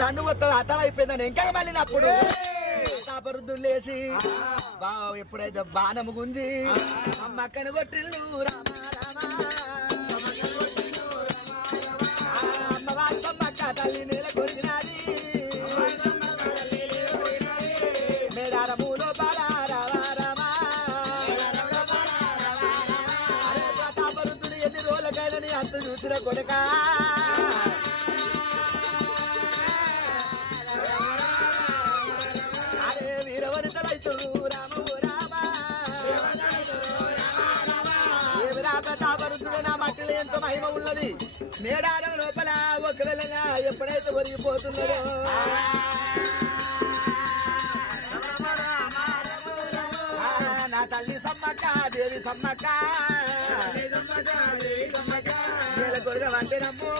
దండు మొత్తం అతం అయిపోయిందని ఇంకా మళ్ళీ అప్పుడు లేచి ఎప్పుడైతే బాణం గుంజి అమ్మక్కని కొట్టిల్లు అమ్మవారి సమ్మక్క తల్లి నేల కొట్టినది మేడారములో ప్రతాపరుద్రుడు ఎన్ని రోజులకైనా అంత చూసిన కొడుక ప్రతాపరుద్రుడు నా మట్టిలో ఎంతో మహిమ ఉన్నది మేడారం లోపల ఒకవేళ ఎప్పుడైతే ఒరిగిపోతున్నదో నా తల్లి సమ్మక్క దేవి సమ్మక్క కొడుక వంటి నమ్ము